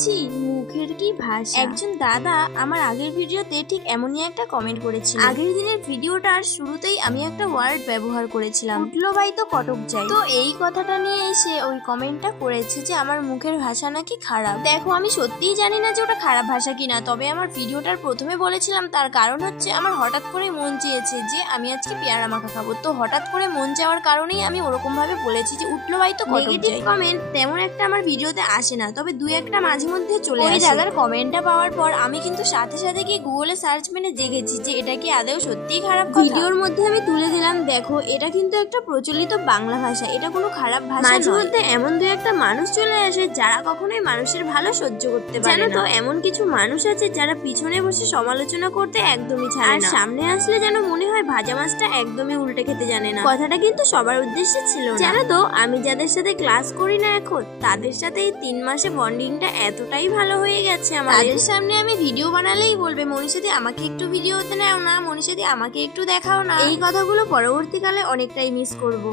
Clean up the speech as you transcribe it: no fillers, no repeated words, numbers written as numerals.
ছি মুখের কি ভাষা। একজন দাদা আমার আগের ভিডিওতে ঠিক এমনই একটা কমেন্ট করেছিল। আগের দিনের ভিডিওটার শুরুতেই আমি একটা ওয়ার্ড ব্যবহার করেছিলাম, উঠলো ভাই তো কটক যাই। তো এই কথাটা নিয়ে এসে ওই কমেন্টটা করেছে যে আমার মুখের ভাষা নাকি খারাপ। দেখো আমি সত্যিই জানি না যে ওটা খারাপ ভাষা কিনা, তবে আমার ভিডিওটার প্রথমে বলেছিলাম তার কারণ হচ্ছে আমার হঠাৎ করে মন চেয়েছে যে আমি আজকে পেয়ারা মাখা খাবো। তো হঠাৎ করে মন চাওয়ার কারণেই আমি ওরকম ভাবে বলেছি যে উঠলো ভাই তো কটক যাই। কমেন্ট তেমন একটা আমার ভিডিওতে আসে না, তবে দুই একটা মাঝে মধ্যে চলে আসে। ওই দাদার কমেন্টটা পাওয়ার পর আমি কিন্তু সাথে সাথে গিয়ে গুগলে সার্চ মেরে দেখেছি যে এটা কি আদৌ সত্যিই খারাপ কথা। ভিডিওর মধ্যে আমি তুলে দিলাম, দেখো এটা কিন্তু একটা প্রচলিত বাংলা ভাষা, এটা কোনো খারাপ ভাষা। মাঝে মধ্যে এমন দুই একটা মানুষ চলে আসে যারা কখনোই মানুষের ভালো সহ্য করতে পারে না। জানো তো এমন কিছু মানুষ আছে যারা পিছনে বসে সমালোচনা করতে একদমই ছাড়ে না, আর সামনে আসলে যেন মনে হয় ভাজা মাছটা একদমই উল্টে খেতে জানে না। কথাটা কিন্তু সবার উদ্দেশ্যে ছিল না। জানো তো আমি যাদের সাথে ক্লাস করি না এখন, তাদের সাথে এই 3 মাসে বন্ডিংটা এতটাই ভালো হয়ে গেছে আমার। তাদের সামনে আমি ভিডিও বানালেই বলবে মনীষাদি আমাকে একটু ভিডিওতে নাও না, মনীষাদি আমাকে একটু দেখাও না। এই কথাগুলো পরবর্তীকালে অনেকটাই মিস করব।